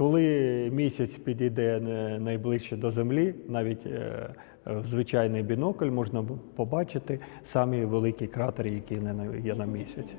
коли місяць підійде найближче до землі, навіть е, в звичайний бінокль можна побачити самі великі кратери, які є на місяці.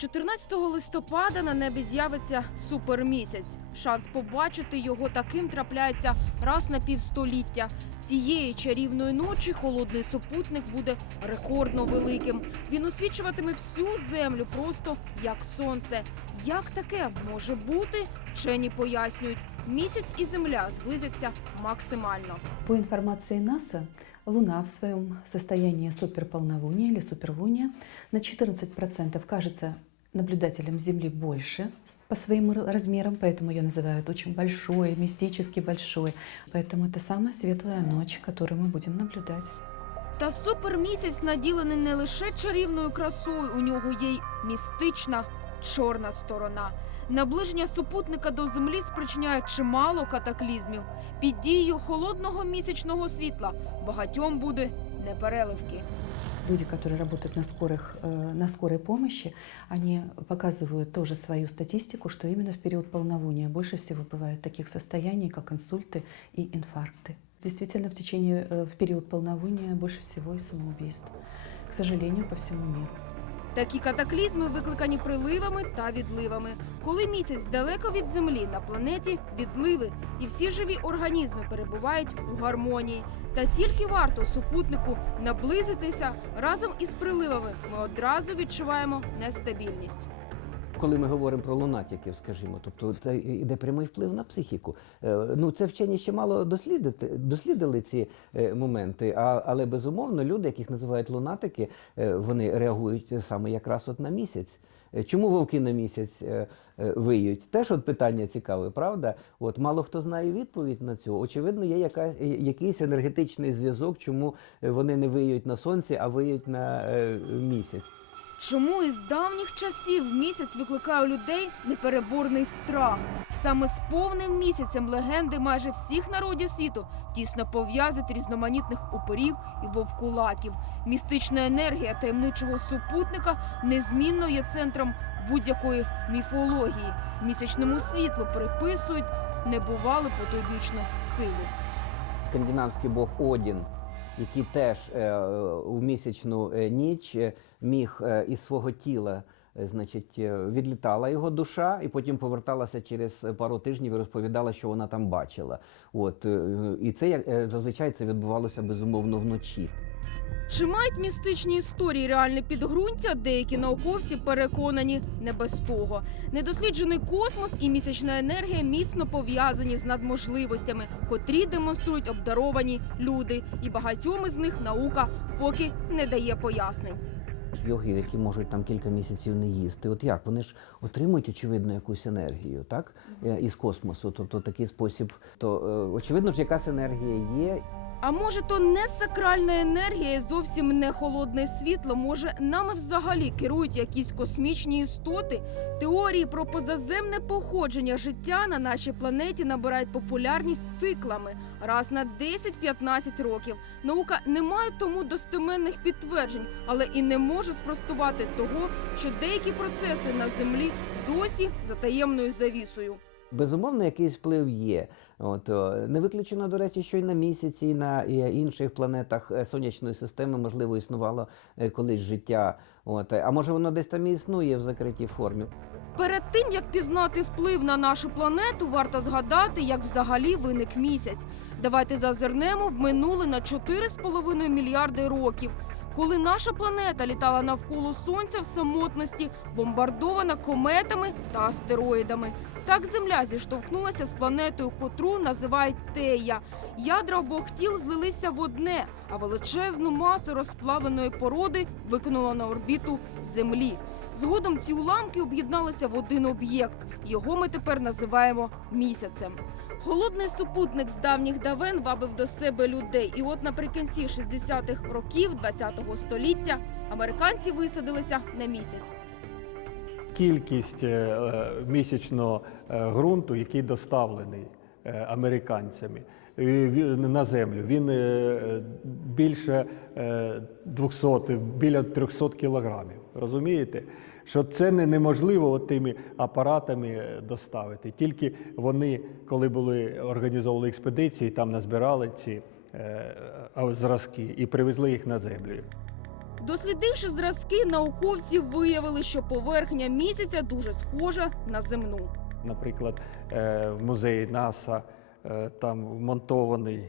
14 листопада на небі з'явиться супермісяць. Шанс побачити його таким трапляється раз на півстоліття. Цієї чарівної ночі холодний супутник буде рекордно великим. Він освічуватиме всю землю просто як сонце. Як таке може бути? Вчені пояснюють, місяць і земля зблизяться максимально. По информации НАСА, Луна в своем состоянии суперполнолуния или суперлуния на 14% кажется наблюдателям Земли больше по своим р- размерам, поэтому ее называют очень большой, мистически большой. Поэтому это самая светлая ночь, которую мы будем наблюдать. Та супермісяць наділений не лише чарівною красою, у нього є й містична чорна сторона. Наближення супутника до землі спричиняє чимало катаклізмів. Під дією холодного місячного світла багатьом буде непереливки. Люди, которые работают на, скорых, э, на скорой помощи, они показывают тоже свою статистику, что именно в период полнолуния больше всего бывает таких состояний, как инсульты и инфаркты. Действительно, в течение, э, в период полнолуния больше всего и самоубийств. К сожалению, по всему миру. Такі катаклізми викликані приливами та відливами. Коли місяць далеко від землі на планеті відливи, і всі живі організми перебувають у гармонії. Та тільки варто супутнику наблизитися разом із приливами, ми одразу відчуваємо нестабільність. Коли ми говоримо про лунатиків, скажімо, тобто це йде прямий вплив на психіку. Е, Ну, це вчені ще мало дослідити, дослідили ці е, моменти, а, але безумовно люди, яких називають лунатики, е, вони реагують саме якраз от на місяць. Чому вовки на місяць виють? Теж от питання цікаве, правда? От мало хто знає відповідь на цю. Очевидно, є яка, якийсь енергетичний зв'язок, чому вони не виють на сонці, а виють на місяць. Чому із давніх часів місяць викликає у людей непереборний страх? Саме з повним місяцем легенди майже всіх народів світу тісно пов'язують різноманітних упорів і вовкулаків. Містична енергія таємничого супутника незмінно є центром будь-якої міфології. Місячному світлу приписують небувалу потойбічну силу. скандинавський бог Одін, який теж е, у місячну е, ніч е, міг із свого тіла. Значить, відлітала його душа, і потім поверталася через пару тижнів і розповідала, що вона там бачила. От і це як зазвичай це відбувалося безумовно вночі. Чи мають містичні історії реальне підґрунтя? Деякі науковці переконані не без того. Недосліджений космос і місячна енергія міцно пов'язані з надможливостями, котрі демонструють обдаровані люди, і багатьом із них наука поки не дає пояснень. Йоги, які можуть там кілька місяців не їсти. От як вони ж отримують очевидно якусь енергію, так Е, із космосу. Тобто такий спосіб, то е, очевидно ж якась енергія є, А може, то не сакральна енергія, і зовсім не холодне світло. Може, нами взагалі керують якісь космічні істоти? Теорії про позаземне походження життя на нашій планеті набирають популярність циклами раз на 10-15 років. Наука не має тому достеменних підтверджень, але і не може спростувати того, що деякі процеси на землі досі за таємною завісою. Безумовно, якийсь вплив є. От не виключено, до речі, що й на місяці, і на інших планетах е, сонячної системи можливо існувало е, колись життя. От а може воно десь там і існує в закритій формі. Перед тим як пізнати вплив на нашу планету, варто згадати, як взагалі виник місяць. Давайте зазирнемо в минуле на 4,5 мільярди років. Коли наша планета літала навколо сонця в самотності, бомбардована кометами та астероїдами. Так Земля зіштовхнулася з планетою, котру називають Тея. Ядра обох тіл злилися в одне, а величезну масу розплавленої породи викинула на орбіту Землі. Згодом ці уламки об'єдналися в один об'єкт. Його ми тепер називаємо місяцем. Холодний супутник з давніх давен вабив до себе людей. І от наприкінці 60-х років ХХ століття американці висадилися на місяць. Кількість е, е, місячного е, ґрунту, який доставлений американцями на землю, він більше е, 200, біля 300 кілограмів. Розумієте? що це не неможливо тими апаратами е, доставити. Тільки вони, коли були організовували експедиції, там назбирали ці е, зразки і привезли їх на землю. Дослідивши зразки, науковці виявили, що поверхня місяця дуже схожа на земну. Наприклад, е, в музеї НАСА е, там вмонтований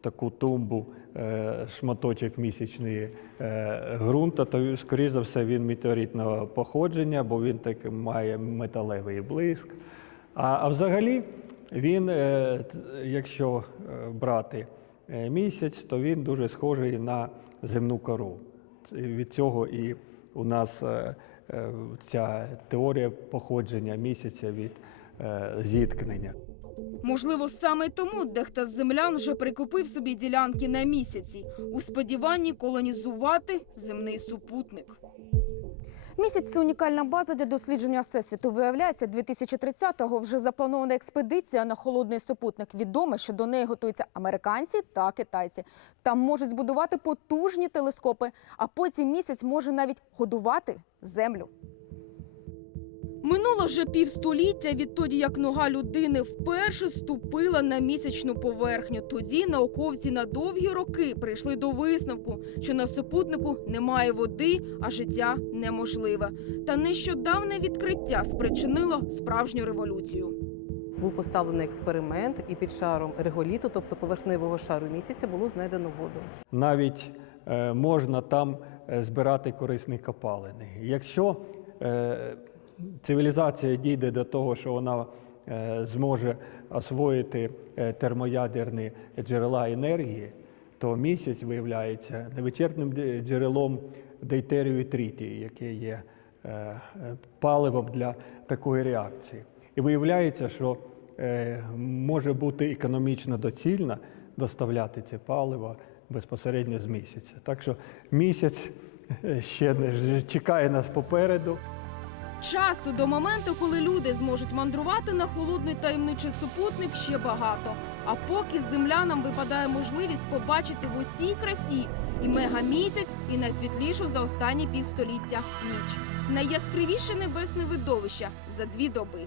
таку тумбу е, шматочок місячної е, ґрунта, то, скоріше за все, він метеоритного походження, бо він так має металевий блиск. А, а взагалі, він, е, якщо брати місяць, то він дуже схожий на земну кору. Від цього і у нас ця теорія походження місяця від зіткнення. Можливо, саме тому дехто з землян вже прикупив собі ділянки на місяці у сподіванні колонізувати земний супутник. Місяць це унікальна база для дослідження всесвіту. Виявляється, 2030-го вже запланована експедиція на холодний супутник. Відомо, що до неї готуються американці та китайці. Там можуть збудувати потужні телескопи, а потім місяць може навіть годувати землю. Минуло вже півстоліття відтоді, як нога людини вперше ступила на місячну поверхню. Тоді науковці на довгі роки прийшли до висновку, що на супутнику немає води, а життя неможливе. Та нещодавне відкриття спричинило справжню революцію. Був поставлений експеримент, і під шаром реголіту, тобто поверхневого шару місяця, було знайдено воду. Навіть е, можна там е, збирати корисні копалини. Якщо е, цивілізація дійде до того, що вона е, зможе освоїти е, термоядерні джерела енергії, то місяць виявляється невичерпним джерелом дейтерію і тритію, яке є е, паливом для такої реакції. І виявляється, що може бути економічно доцільно доставляти це паливо безпосередньо з місяця. Так що місяць ще не чекає нас попереду. Часу до моменту, коли люди зможуть мандрувати на холодний таємничий супутник, ще багато. А поки землянам випадає можливість побачити в усій красі і мегамісяць, і найсвітлішу за останні півстоліття ніч. Найяскравіше небесне видовище за дві доби.